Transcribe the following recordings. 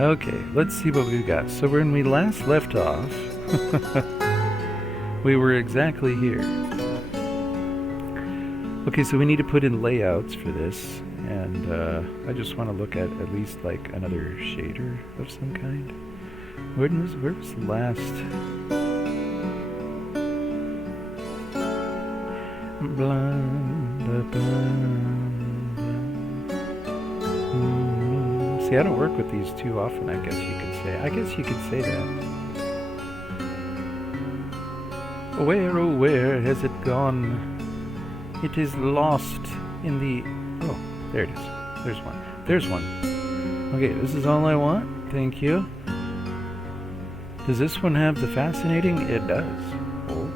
Okay, let's see what we've got. So when we last left off, we were exactly here. Okay, so we need to put in layouts for this, and I just want to look at least like another shader of some kind. Where was the last? See, I don't work with these too often, I guess you could say. I guess you could say that. Where, oh where has it gone? It is lost in the... Oh, there it is. There's one. There's one. Okay, this is all I want. Thank you. Does this one have the fascinating? It does. Oh.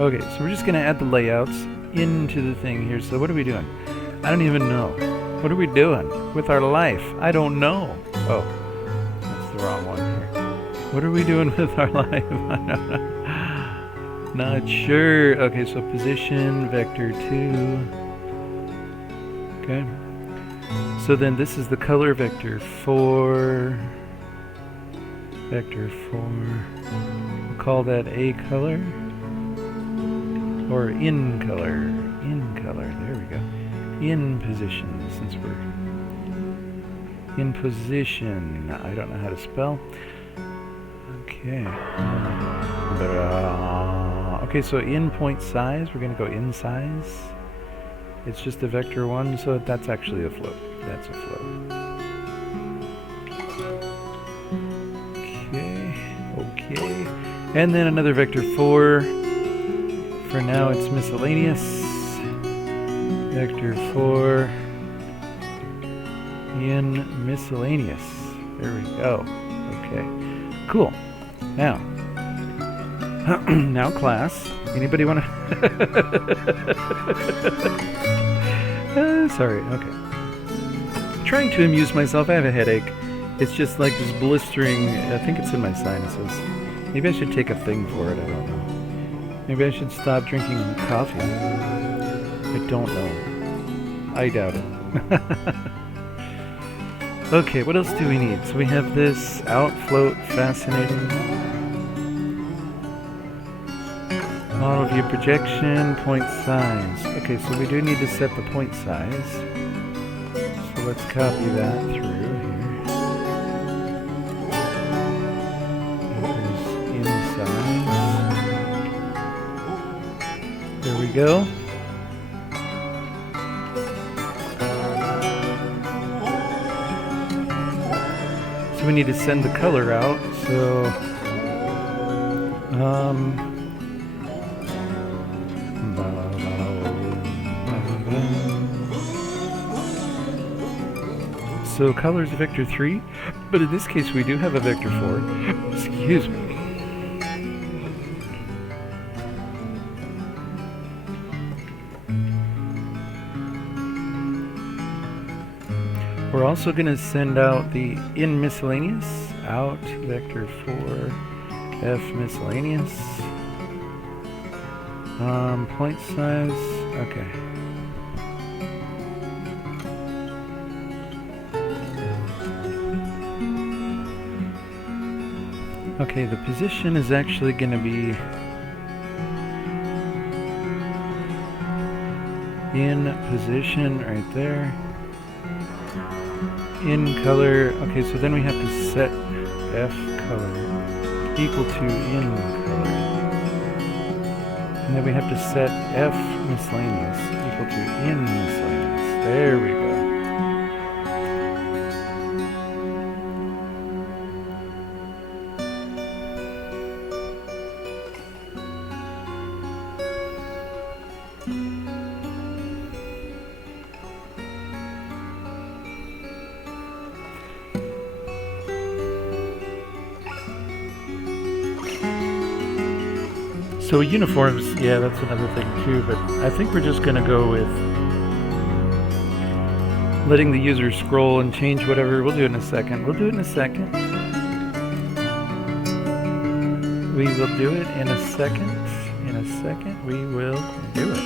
Okay, so we're just going to add the layouts into the thing here. So what are we doing? I don't even know. What are we doing with our life? I don't know. Oh, that's the wrong one here. What are we doing with our life? I don't know. Not sure. Okay, so position, vector 2. Okay. So then this is the color vector 4. Vector 4. We'll call that A color. Or in color. In color. There we go. In position, since we're in position. I don't know how to spell. Okay. Okay, so in point size, we're going to go in size. It's just a vector 1, so that's actually a float. That's a float. Okay, okay. And then another vector 4. For now, it's miscellaneous. Vector 4 in miscellaneous. There we go. Okay, cool. Now, now class. Anybody want to? Sorry. Okay. I'm trying to amuse myself. I have a headache. It's just like this blistering. I think it's in my sinuses. Maybe I should take a thing for it. I don't know. Maybe I should stop drinking coffee. I don't know. I doubt it. Okay, what else do we need? So we have this outfloat, fascinating. Model view projection, point size. Okay, so we do need to set the point size. So let's copy that through here. There's in size. There we go. So we need to send the color out, so so color is a vector 3, but in this case we do have a vector 4. Excuse me. We're also going to send out the in miscellaneous, out vector 4, F miscellaneous, point size, okay. Okay, the position is actually going to be in position right there. In color, okay, so then we have to set F color equal to in color. And then we have to set F miscellaneous equal to in miscellaneous. There we go. So uniforms, yeah, that's another thing too, but I think we're just going to go with letting the user scroll and change whatever. We'll do it in a second. We'll do it in a second. We will do it in a second. In a second, we will do it.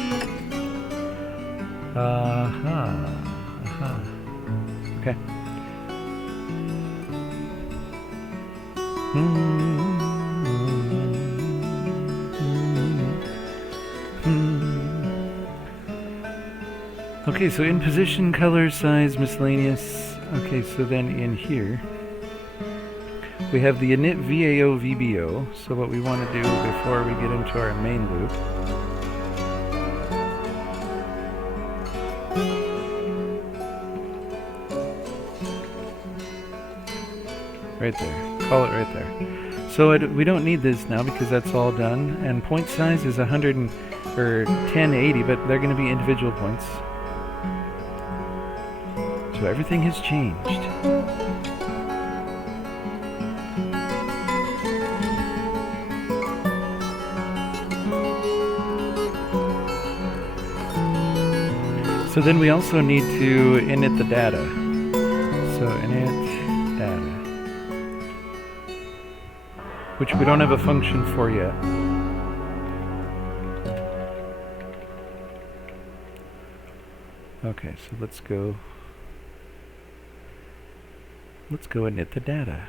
Okay. Okay, so in position, color, size, miscellaneous. Okay, so then in here, we have the init VAO VBO. So what we want to do before we get into our main loop right there. Call it right there. So we don't need this now because that's all done. And point size is 1080, but they're going to be individual points. So everything has changed. So then we also need to init the data. So init data, which we don't have a function for yet. Okay, so let's go init the data.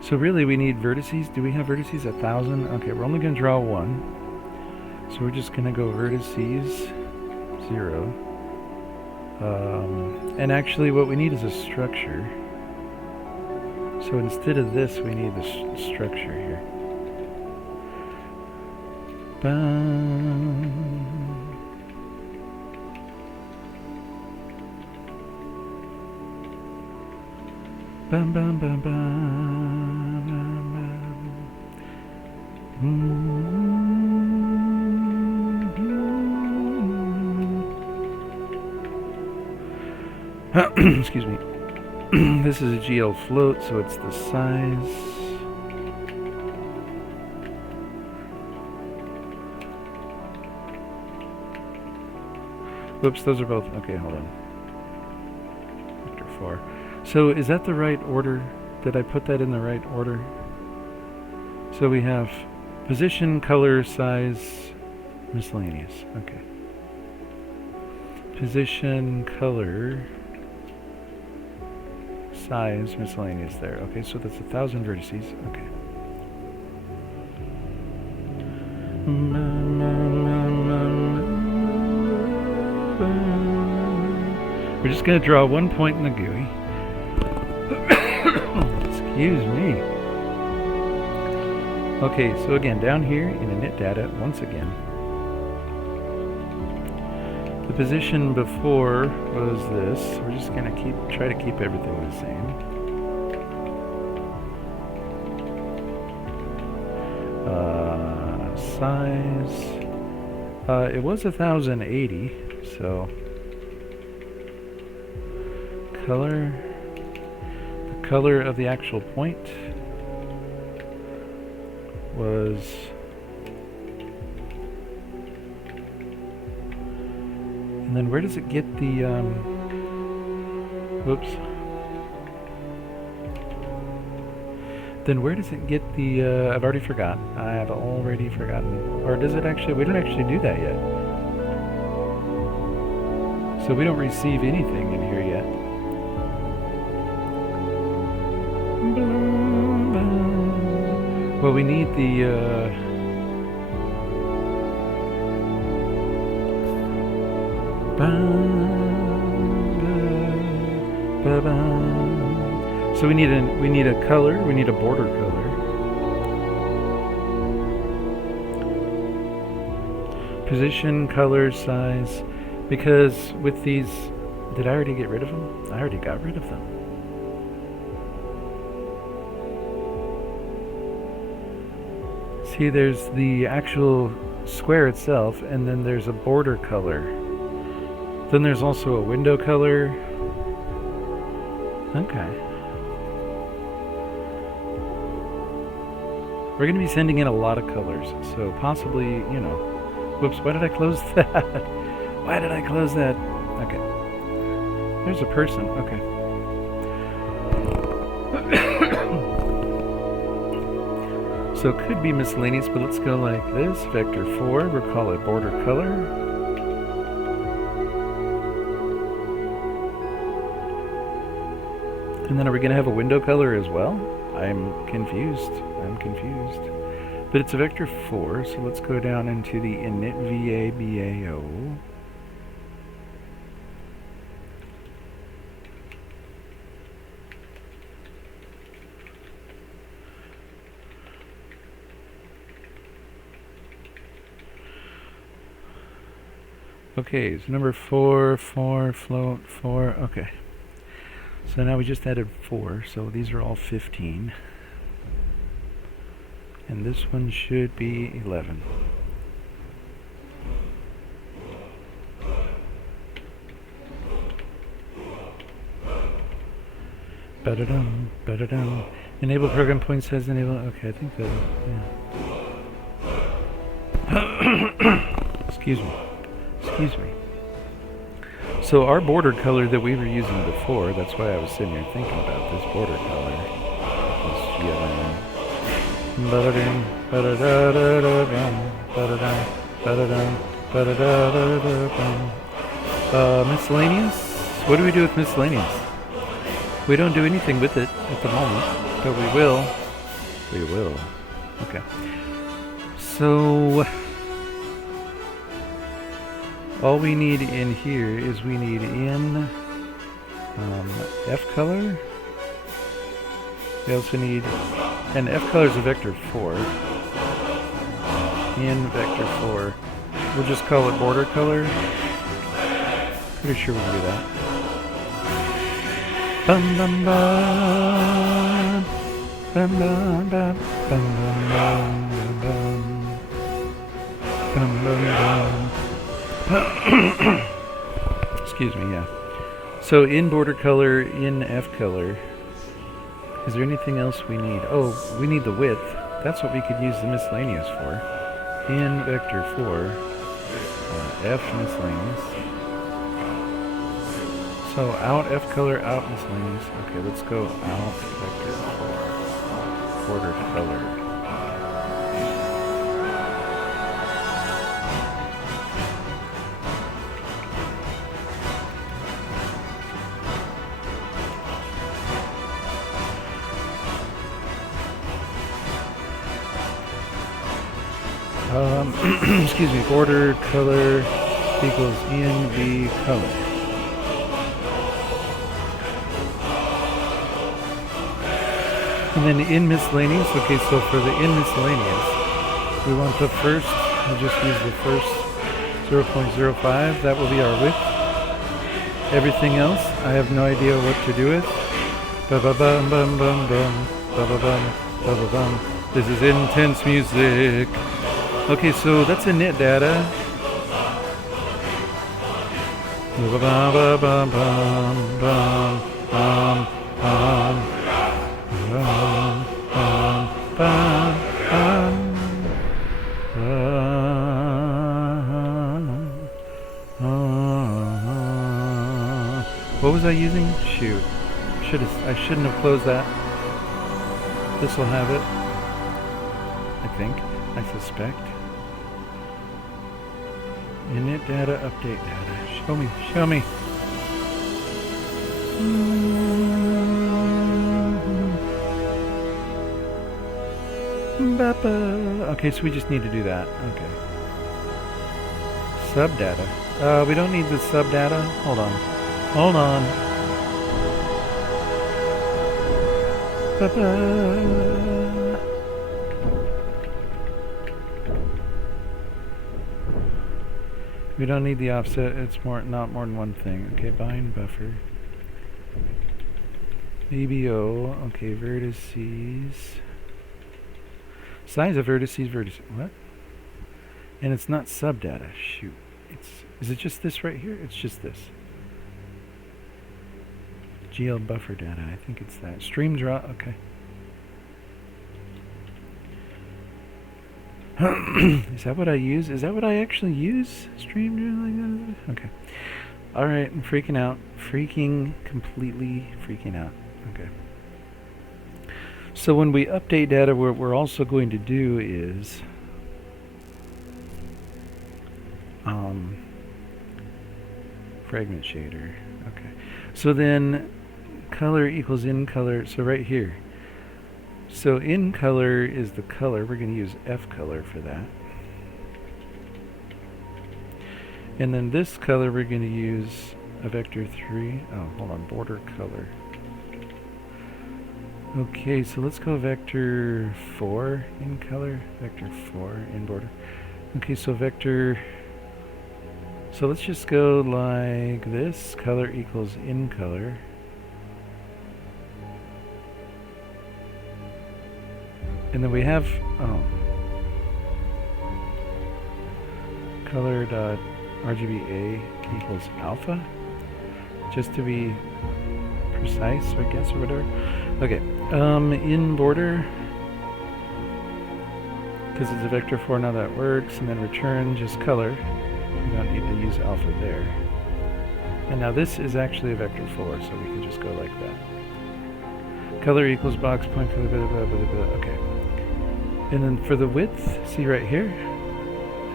So really we need vertices. Do we have vertices? 1,000? Okay, we're only going to draw one. So we're just going to go vertices 0. And actually what we need is a structure. So instead of this we need the structure here. Bum, bum, bum, bum, bum. Excuse me. This is a GL float, so it's the size. Whoops, those are both. Okay, hold on. Vector 4. So is that the right order? Did I put that in the right order? So we have position, color, size, miscellaneous. Okay. Position, color, size, miscellaneous there. Okay, so that's 1,000 vertices. Okay. We're just going to draw one point in the GUI. Excuse me. Okay, so again, down here in init data, once again, the position before was this. We're just going to try to keep everything the same. Size, it was 1,080, so color, the color of the actual point was and then where does it get the whoops, then where does it get the I've already forgotten, or does it actually, we don't actually do that yet, so we don't receive anything in here yet. Well, we need the so we need a color, we need a border color. Position, color, size, because with these, did I already get rid of them? I already got rid of them. See, there's the actual square itself, and then there's a border color. Then there's also a window color. Okay. We're going to be sending in a lot of colors, so possibly, you know, Whoops, why did I close that? Why did I close that? Okay. There's a person, okay. So it could be miscellaneous, but let's go like this. Vector 4, we'll call it border color. And then are we going to have a window color as well? I'm confused. But it's a vector 4, so let's go down into the init VA BAO. Okay, so number 4, float 4, okay. So now we just added 4, so these are all 15. And this one should be 11. Ba-da-dum, ba-da-dum. Enable program point size, enable, okay, I think that, yeah. Excuse me. So our border color that we were using before, that's why I was sitting here thinking about this border color. This yellow. Ba-da-dum, ba-da-da-da-da-bum, ba-da-dum, ba-da-dum, ba-da-da-da-da-bum. Miscellaneous? What do we do with miscellaneous? We don't do anything with it at the moment, but we will. We will. Okay. So all we need in here is we need in F color. We also need, and F color is a vector 4. In vector 4. We'll just call it border color. Pretty sure we can do that. Bum bum bum. Bum bum bum. Bum bum bum. Bum bum bum. Excuse me, yeah. So in border color, in F color, is there anything else we need? Oh, we need the width. That's what we could use the miscellaneous for. In vector 4, F miscellaneous. So out F color, out miscellaneous. Okay, let's go out vector 4, border color. Excuse me, border color equals in the color. And then in miscellaneous, okay, so for the in miscellaneous, we want the first, we'll just use the first 0.05, that will be our width. Everything else, I have no idea what to do with. Ba-ba-bum, bum, bum, bum, ba-ba-bum, ba-ba-bum. This is intense music. Okay, so that's init data. What was I using? Shoot. I shouldn't have closed that. This will have it. I think. I suspect. Init data, update data. Show me, show me. Okay, so we just need to do that. Okay. Sub data. We don't need the sub data. Hold on. Hold on. We don't need the offset. It's not more than one thing. Okay, bind buffer. ABO. Okay, vertices. Size of vertices. What? And it's not sub data. Shoot. Is it just this right here? It's just this. GL buffer data. I think it's that. Stream draw. Okay. Is that what I use? Is that what I actually use? Stream like that? Okay. Alright, I'm freaking out. Completely freaking out. Okay. So when we update data, what we're also going to do is fragment shader. Okay. So then color equals in color. So right here. So in color is the color. We're going to use F color for that. And then this color we're going to use a vector 3. Oh, hold on. Border color. Okay, so let's go vector 4 in color. Vector 4 in border. Okay, so vector... So let's just go like this. Color equals in color. And then we have color dot RGBA equals alpha, just to be precise, I guess, or whatever. Okay, in border, because it's a vector 4 now that works, and then return just color. We don't need to use alpha there. And now this is actually a vector 4, so we can just go like that. Color equals box point color, blah, blah, blah, blah, blah. Okay. And then for the width, see right here,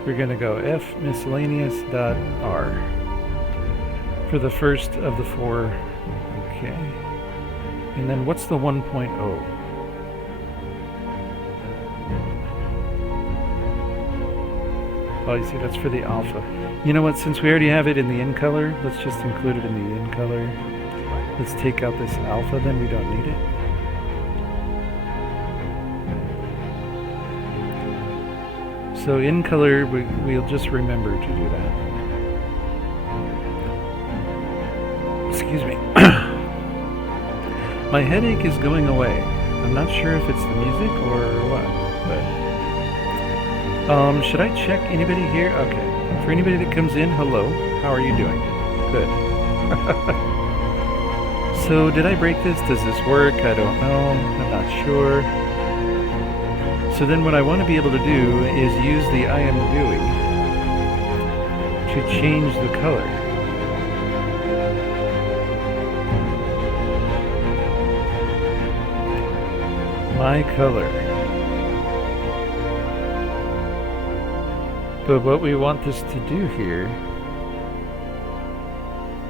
we're going to go F miscellaneous dot R for the first of the 4. Okay. And then what's the 1.0? Oh, you see, that's for the alpha. You know what, since we already have it in the in color, let's just include it in the in color. Let's take out this alpha, then we don't need it. So in color, we'll just remember to do that. Excuse me. My headache is going away. I'm not sure if it's the music or what, but... should I check anybody here? Okay. For anybody that comes in, hello. How are you doing? Good. So did I break this? Does this work? I don't know. I'm not sure. So then what I want to be able to do is use the ImGUI to change the color. My color. But what we want this to do here,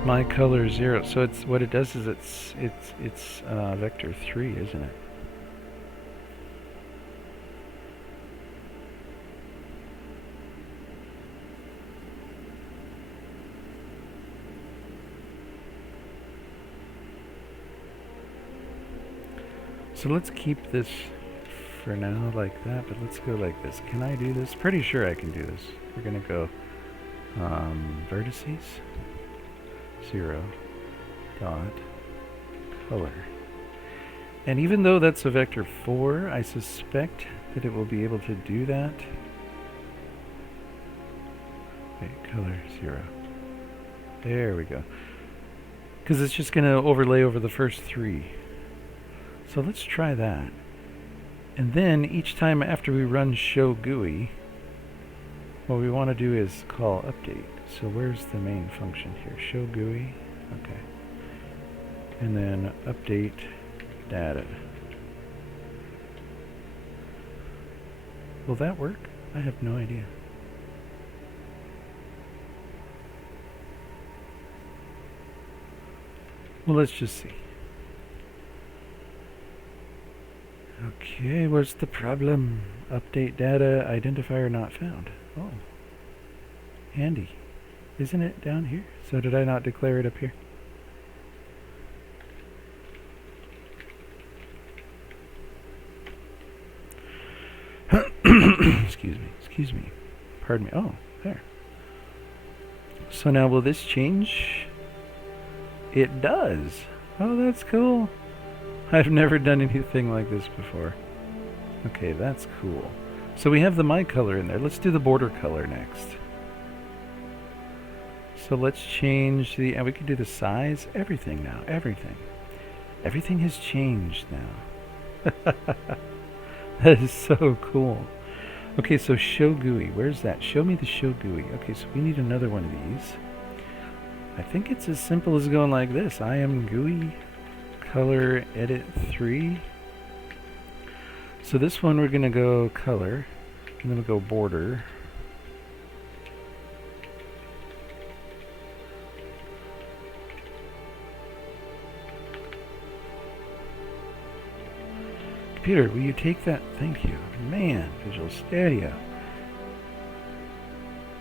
my color 0. So it's what it does is it's vector 3, isn't it? So let's keep this for now like that, but let's go like this. Can I do this? Pretty sure I can do this. We're going to go vertices 0 dot color. And even though that's a vector 4, I suspect that it will be able to do that. Wait, color 0. There we go. Because it's just going to overlay over the first 3. So let's try that. And then each time after we run show GUI, what we want to do is call update. So where's the main function here? Show GUI. Okay. And then update data. Will that work? I have no idea. Well, let's just see. Okay, what's the problem? Update data identifier not found. Oh, handy. Isn't it down here? So did I not declare it up here? Excuse me. Pardon me. Oh, there. So now will this change? It does. Oh, that's cool. I've never done anything like this before. Okay, that's cool. So we have the my color in there. Let's do the border color next. So let's change the, and we can do the size, everything now, everything. Everything has changed now. That is so cool. Okay, so show GUI. Where's that? Show me the show GUI. Okay, so we need another one of these. I think it's as simple as going like this. ImGUI color edit 3. So this one we're going to go color, and then we'll go border. Computer, will you take that? Thank you. Man, Visual Studio.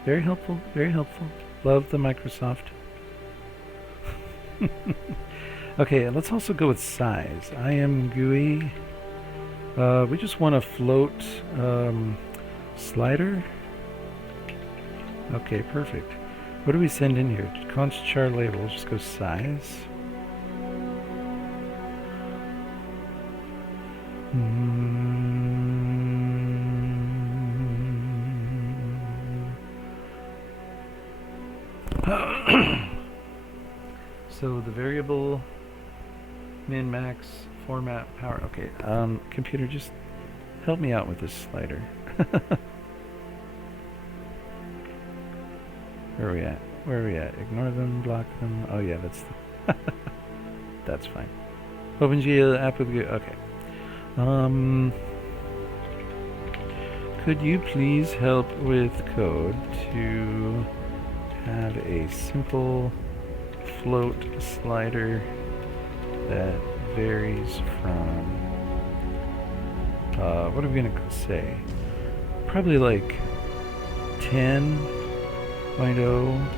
Very helpful, very helpful. Love the Microsoft. Okay, let's also go with size. ImGUI. We just want a float slider. Okay, perfect. What do we send in here? Const char label. We'll just go size. So the variable min max format power. Okay, computer, just help me out with this slider. Where are we at? Where are we at? Ignore them, block them. Oh yeah, that's the that's fine. OpenGL app with okay. Could you please help with code to have a simple float slider that varies from what are we gonna say? Probably like 10.0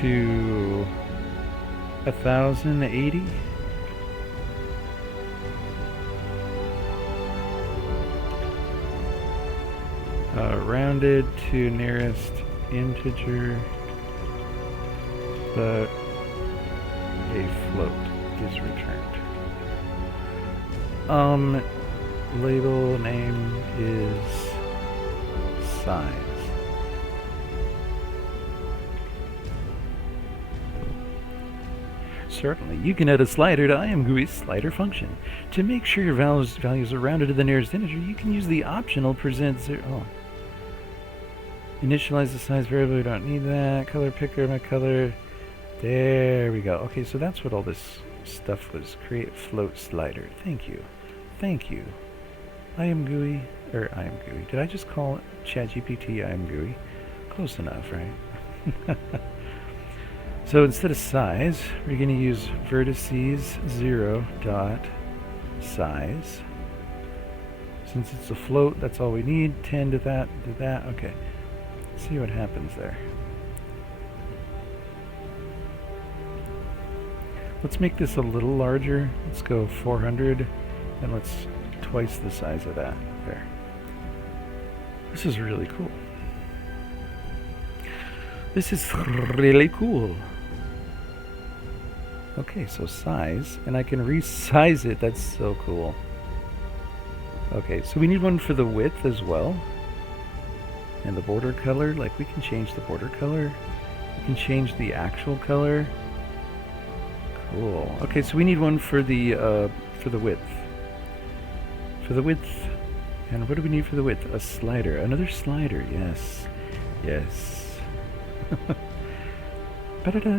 to 1080. Rounded to nearest integer, but a float is returned. Label name is size. Certainly, you can add a slider to ImGUI's slider function. To make sure your values are rounded to the nearest integer, you can use the optional present zero. Oh. Initialize the size variable, we don't need that. Color picker, my color. There we go. Okay, so that's what all this stuff was. Create float slider. Thank you. Thank you. ImGUI, or ImGUI. Did I just call it ChatGPT ImGUI? Close enough, right? So instead of size, we're going to use vertices 0 dot size. Since it's a float, that's all we need. 10 to that, okay. See what happens there. Let's make this a little larger. Let's go 400, and let's twice the size of that. There. This is really cool. This is really cool. Okay, so size, and I can resize it. That's so cool. Okay, so we need one for the width as well. And the border color, like we can change the border color. We can change the actual color. Cool. Okay, so we need one for the width. For the width. And what do we need for the width? A slider. Another slider. Yes. Yes. Ba-da-da-da-da.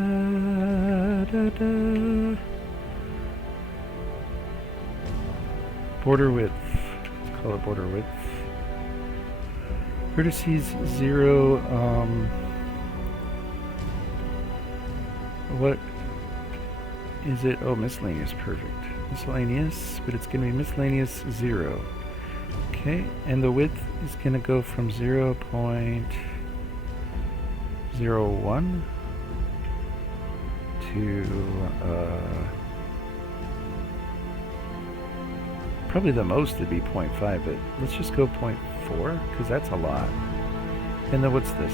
Border width. Let's call it border width. Vertices 0. What is it? Oh, miscellaneous. Perfect. Miscellaneous, but it's going to be miscellaneous 0. Okay, and the width is going to go from 0.01 to probably the most would be 0.5, but let's just go 0.4 because that's a lot. And then what's this?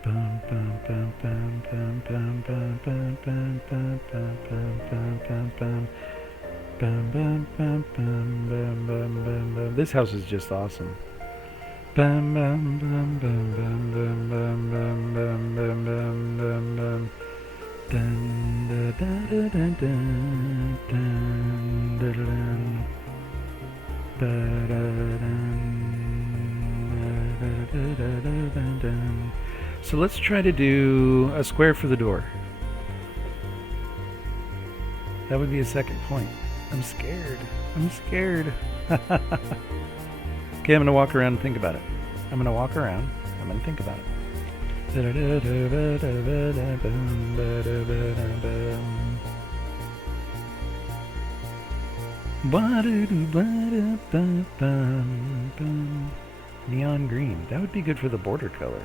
Bum, bum, bum, bum, bum, bum, bum, bum, bum, bum, bum, bum, bum, bum, bum. Bum, bum, bum, bum, bum, bum, bum, bum. This house is just awesome. Bum, bum, bum, bum, bum, bum, bum, bum, bum, bum, bum, bum, bum. Dun, da, da, da, dun, dun, dun, da, dun. Ba, da, dun, da, da, da, da, dun, dun. So let's try to do a square for the door. That would be a second point. I'm scared. I'm scared. Okay, I'm gonna walk around and think about it. I'm gonna walk around. I'm gonna think about it. Neon green. That would be good for the border color.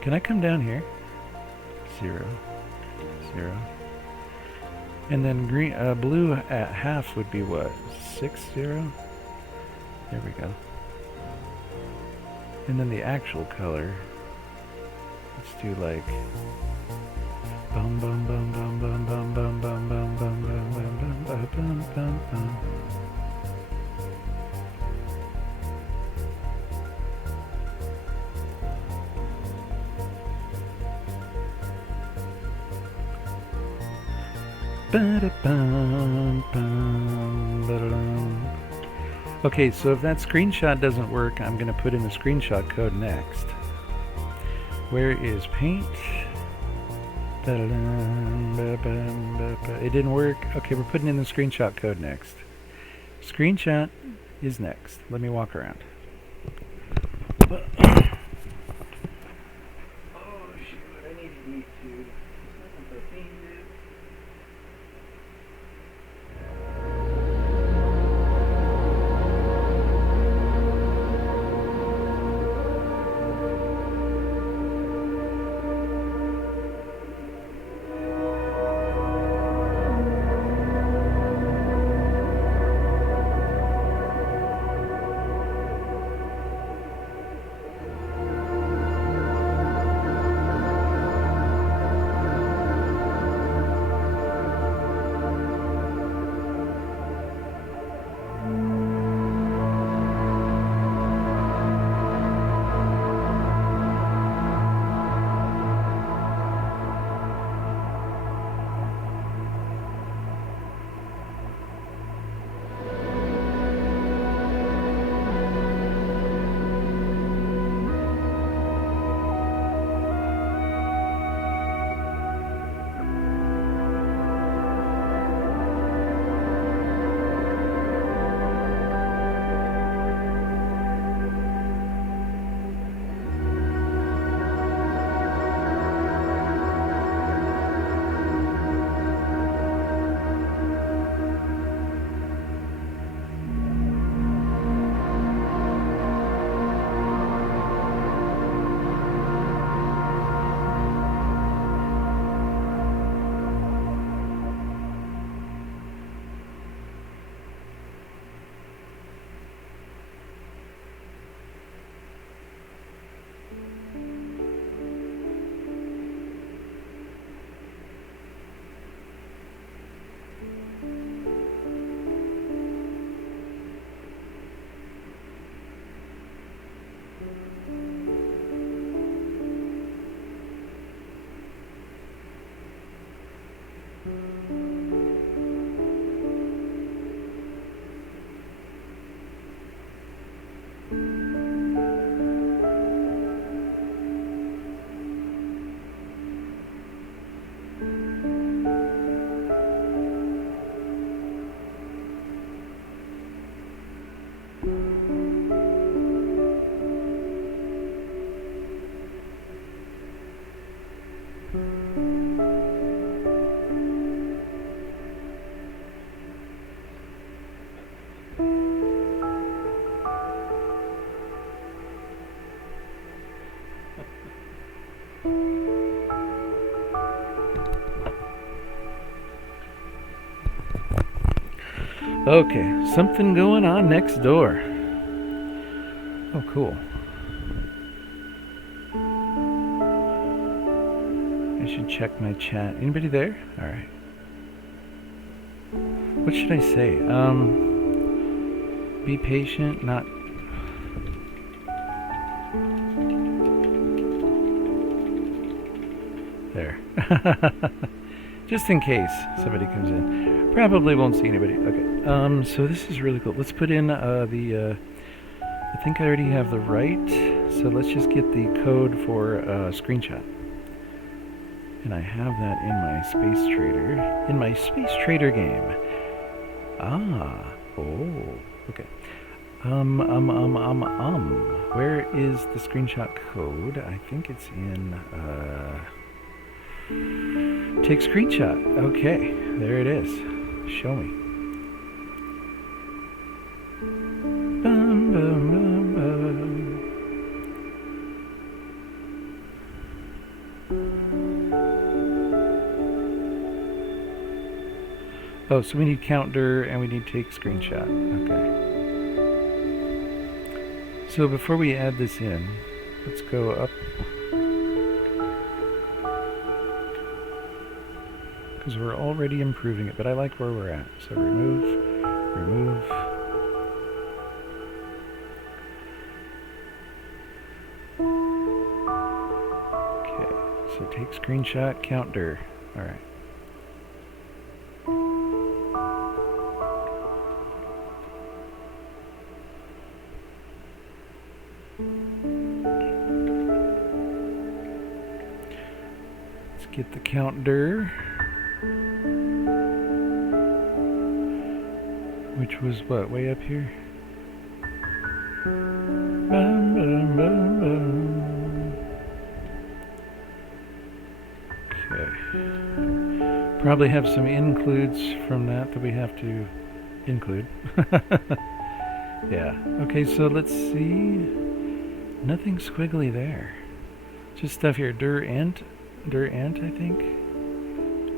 Can I come down here? 0, 0. And then green, blue at half would be what? 6, 0? There we go. And then the actual color, let's do like bum bum bum bum bum bum bum bum bum bum bum bum bum bum bum. Okay, so if that screenshot doesn't work, I'm going to put in the screenshot code next. Where is paint? It didn't work. Okay, we're putting in the screenshot code next. Screenshot is next. Let me walk around. Oh shoot, I need to eat too. Okay, something going on next door. Oh, cool. I should check my chat. Anybody there? Alright. What should I say? Be patient, not... There. Just in case somebody comes in. Probably won't see anybody. Okay. So this is really cool. Let's put in the... I think I already have the right. So let's just get the code for screenshot. And I have that in my Space Trader. In my Space Trader game. Ah. Oh. Okay. Where is the screenshot code? I think it's in, take screenshot. Okay. There it is. Show me. Bum, bum, bum, bum. Oh, so we need counter and we need take screenshot. Okay. So before we add this in, let's go up. Because we're already improving it, but I like where we're at. So remove, remove. Okay, so take screenshot, counter. All right. Get the counter, which was what, way up here? Bum, bum, bum, bum. Okay. Probably have some includes from that we have to include. Yeah. Okay, so let's see. Nothing squiggly there. Just stuff here. Dir int, I think.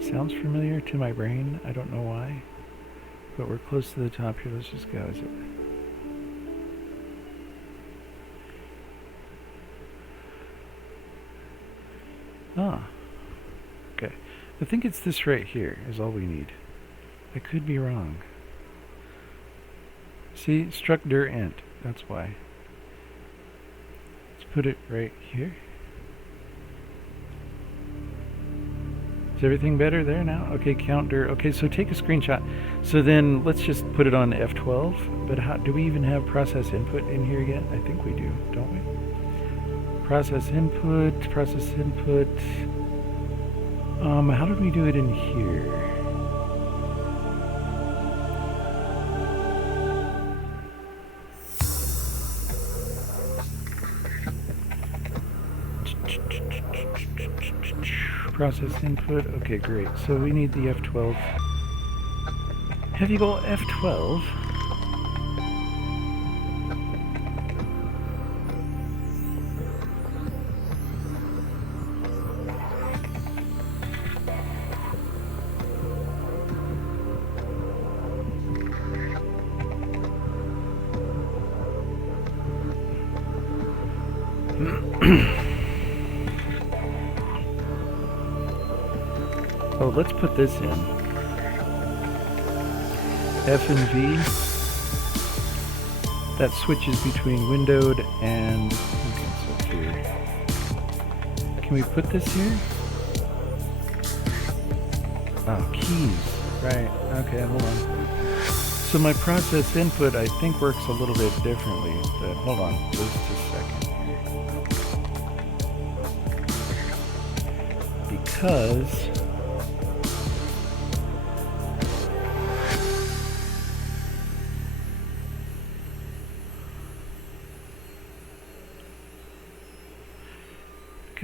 Sounds familiar to my brain. I don't know why. But we're close to the top here. Let's just go. Is it? Ah. Okay. I think it's this right here is all we need. I could be wrong. See? Struct dir int. That's why. Let's put it right here. Is everything better there now? Okay, counter. Okay, so take a screenshot. So then let's just put it on F12. But how do we even have process input in here yet? I think we do, don't we? Process input, process input. How did we do it in here? Process input. Okay, great. So we need the F12. Have you got F12? Oh, let's put this in. F and V. That switches between windowed and... Okay, so here. Can we put this here? Oh, keys. Right. Okay, hold on. So my process input, I think, works a little bit differently. But hold on, just a second. Because...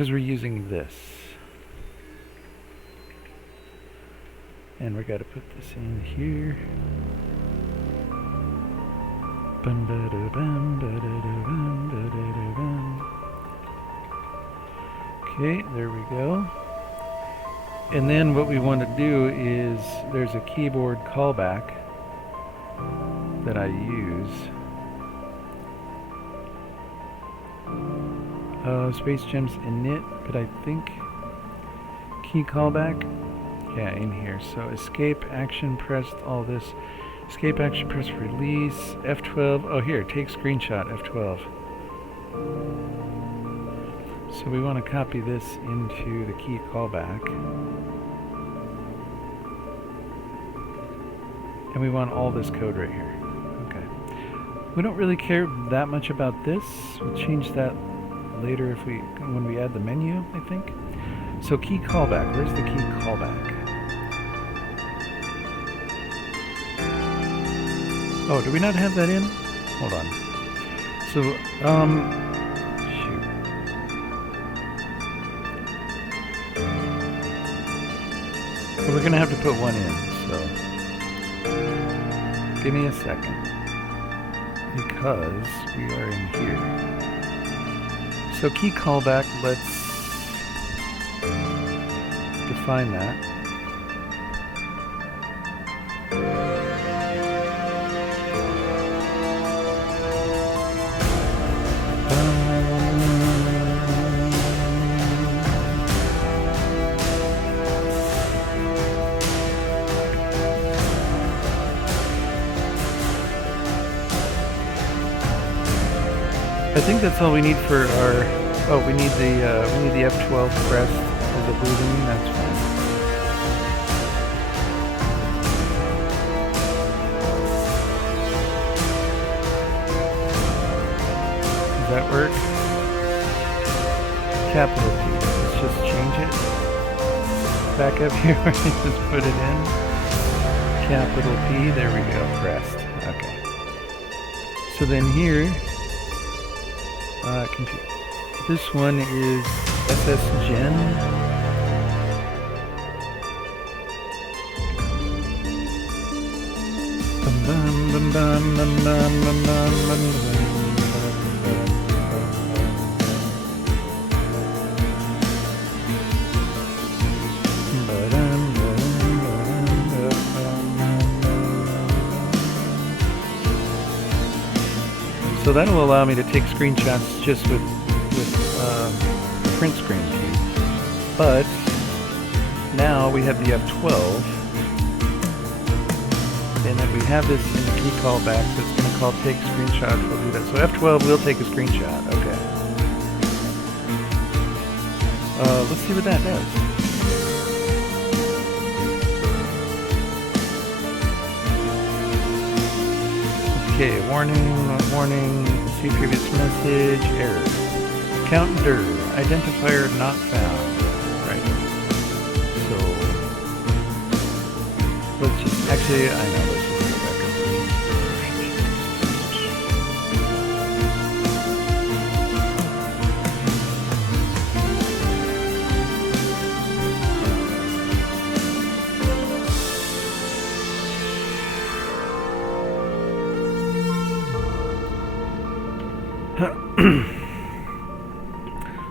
we're using this. And we got to put this in here. Okay, there we go. And then what we want to do is there's a keyboard callback. that I use. Space gems init, but I think key callback. Yeah, in here. So escape action pressed all this. Escape action press release F12. Oh, here, take screenshot F12. So we want to copy this into the key callback. And we want all this code right here. Okay. We don't really care that much about this. We'll change that later when we add the menu, I think. So key callback. Where's the key callback? Oh, do we not have that in? Hold on. So, shoot. Well, we're gonna have to put one in, so give me a second. Because we are in here. So key callback, let's define that. I think that's all we need for our. Oh, we need the F12 pressed as a boolean. That's fine. Does that work? Capital P. Let's just change it. Back up here. Just put it in. Capital P. There we go. Pressed. Okay. So then here. This one is ssgen. So that'll allow me to take screenshots just with print screen key. But now we have the F12, and then we have this in the key callback, so it's going to call take screenshot. We'll do that. So F12 will take a screenshot. Okay. Let's see what that does. Okay, warning, see previous message, error. Counter, identifier not found. Right. So, let's just, actually, I know, let's just go back up.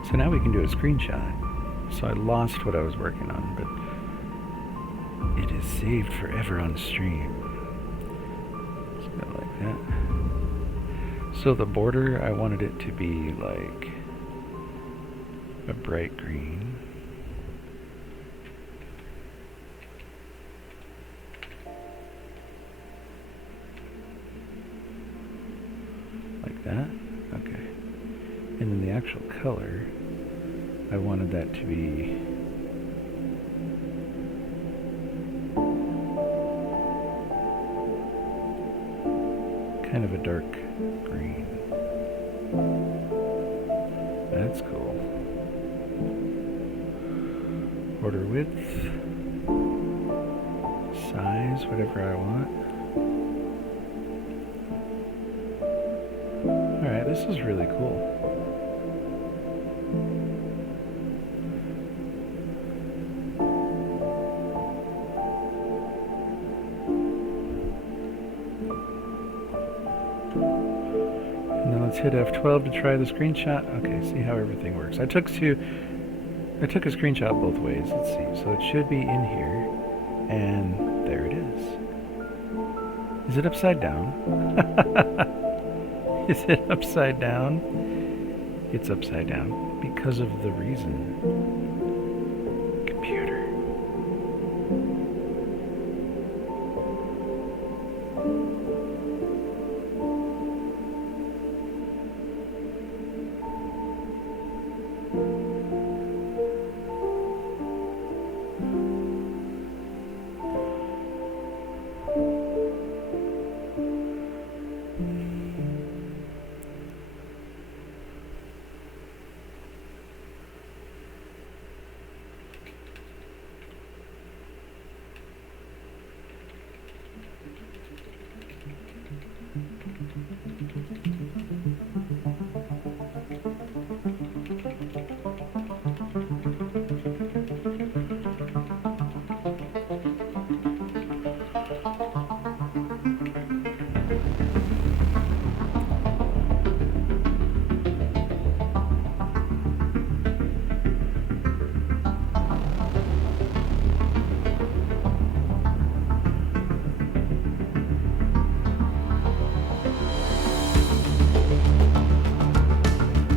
So now we can do a screenshot. So I lost what I was working on, but it is saved forever on stream. Just go like that. So the border, I wanted it to be like a bright green. Like that. Okay. And then the actual color, I wanted that to be kind of a dark green. That's cool. Border width, size, whatever I want. Alright, this is really cool. Let's hit F12 to try the screenshot. Okay, see how everything works. I took a screenshot both ways. Let's see. So it should be in here, and there it is. Is it upside down? Is it upside down? It's upside down because of the reason. Computer.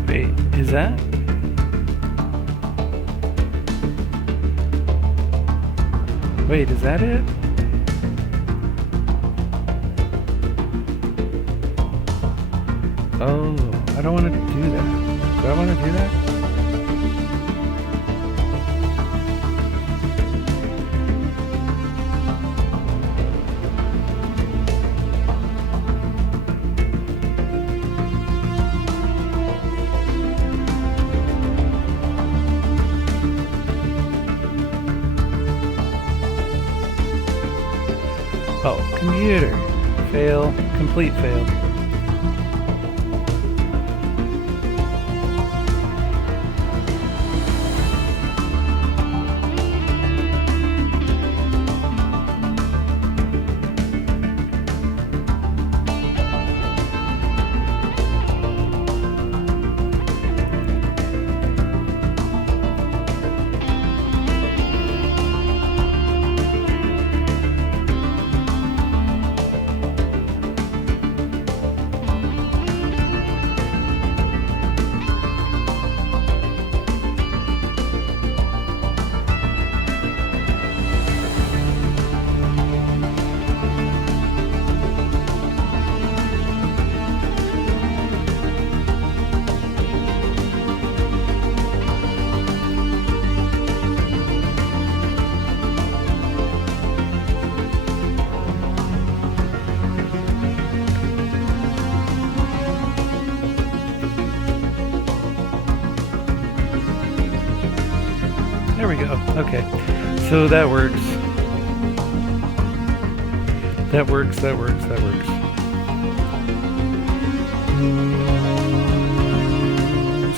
Wait, is that? Wait, is that it? Oh, I don't want to do that. Do I want to do that? Oh, computer. Fail. Complete fail. There we go. Okay. So that works. That works.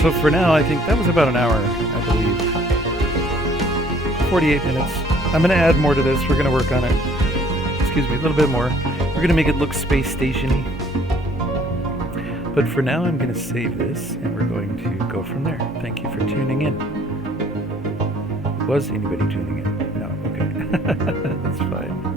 So for now, I think that was about an hour, I believe. 48 minutes. I'm going to add more to this. We're going to work on it. Excuse me, a little bit more. We're going to make it look space station-y. But for now, I'm going to save this, and we're going to go from there. Thank you for tuning in. Was anybody tuning in? No, okay. That's fine.